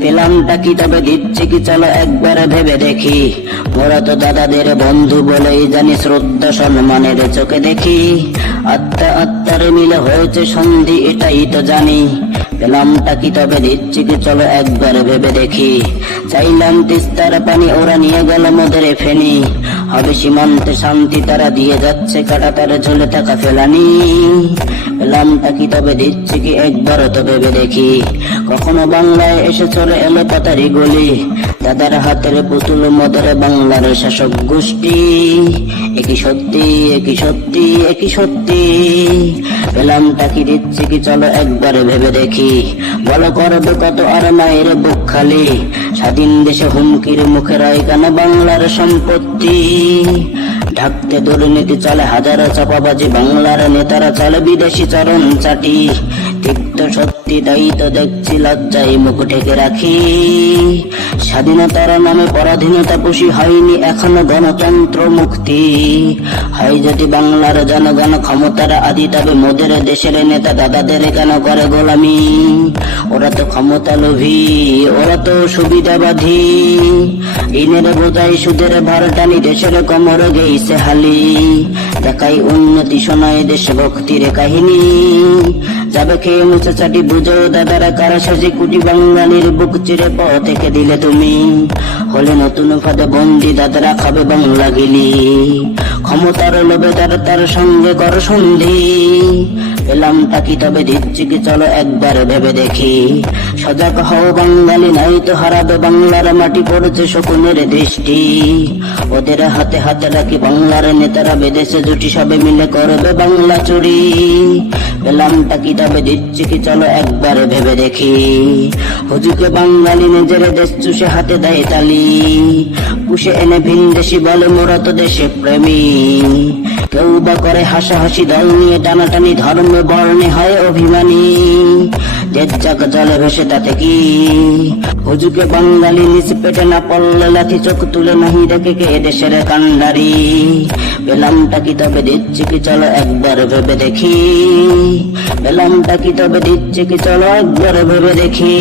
পেলামটা কি তবে দিচ্ছে কি চলো একবার ভেবে দেখি। ওরা তো দাদাদের বন্ধু বলেই জানি, শ্রদ্ধা সম্মানের চোখে দেখি। আত্মা আত্মার মিলে হয়েছে সন্ধি এটাই তো জানি। পেলামটা কি তবে দিচ্ছে কি চলো একবার ভেবে দেখি। চাইলাম তিস্তার পানি ওরা নিয়ে গেল মোদের ফেনি। হবে সীমান্তে শান্তি তারা দিয়ে যাচ্ছে কাটা তার ঝুলে থাকা ফেলানি। পেলামটা কি তবে দিচ্ছে কি একবার তো ভেবে দেখি। কখনো বাংলায় এসে চলে এলো পাতারি গলি, দাদার হাতের পুতুল মোদের বাংলার শাসক গোষ্ঠী। একই সত্যি একই সত্যি একই সত্যি। পেলামটা কি দিচ্ছে কি চলো একবার ভেবে দেখি। বলো করবে কত আর মায়ের বুক খালি, স্বাধীন দেশে হুমকির মুখে রায় কেন বাংলার সম্পত্তি। ঢাকতে দুর্নীতি চলে হাজারো চাপাবাজি, বাংলার নেতারা চলে বিদেশি চরণ চাটি। তিক্ত সত্যি তাই তো দেখছি লজ্জায় মুখ ঢেকে রাখি। স্বাধীনতার নামে পরাধীনতা পুষি হয়নি এখনো গণতন্ত্র মুক্তি। হয় যদি বাংলার জনগণ ক্ষমতার আদি, তবে মোদের দেশের নেতা দাদাদের কেন করে গোলামি। ওরা তো ক্ষমতা লোভী, ওরা তো সুবিধাবাদী। ঋণের বোঝাই সুদের ভার টানি দেশের কোমর গেইছে হালি। দেখাই উন্নতি শোনায় দেশ ভক্তির কাহিনী। যাবে খেয়ে মুছে চাটি বুঝো দাদারা কারা সাজে কুটি বাঙালির বুক চিরে পথে দিলে তুমি। হলে নতুন ফাঁদে বন্দি দাদারা খাবে বাংলা গিলি। ক্ষমতার লোভে তার সঙ্গে কর সন্ধি। পেলামটা কি তবে দিচ্ছি কি চলো একবার ভেবে দেখি। সজাগ হও বাঙালি নাই তো হারাবে বাংলার মাটি, পড়েছে শকুনের দৃষ্টি। ওদের হাতে হাতে রাখি বাংলার নেতারা বিদেশে জুটি, সবে মিলে করবে বাংলা চুরি। পেলামটা কি তবে দিচ্ছি কি চলো একবার ভেবে দেখি। হুজুকে বাঙালি নিজের দেশ চুষে হাতে দেয় তালি। পুষে এনে ভিন দেশি বলে মোরা তো দেশে প্রেমী। কেউ বা করে হাসাহাসি দল নিয়ে টানাটানি, ধর্মে বর্ণে হয় অভিমানী। দেশ যাক জলে ভেসে তাতে কি। হুজুকে বাঙালি নিজ পেটে না পড়লে লাঠি, চোখ তুলে নাহি দেখে কে দেশের কান্ডারি। পেলামটা কি তবে দিচ্ছে কি চলো একবার ভেবে দেখি। পেলামটা কি তবে দিচ্ছে কি চলো একবার ভেবে দেখি।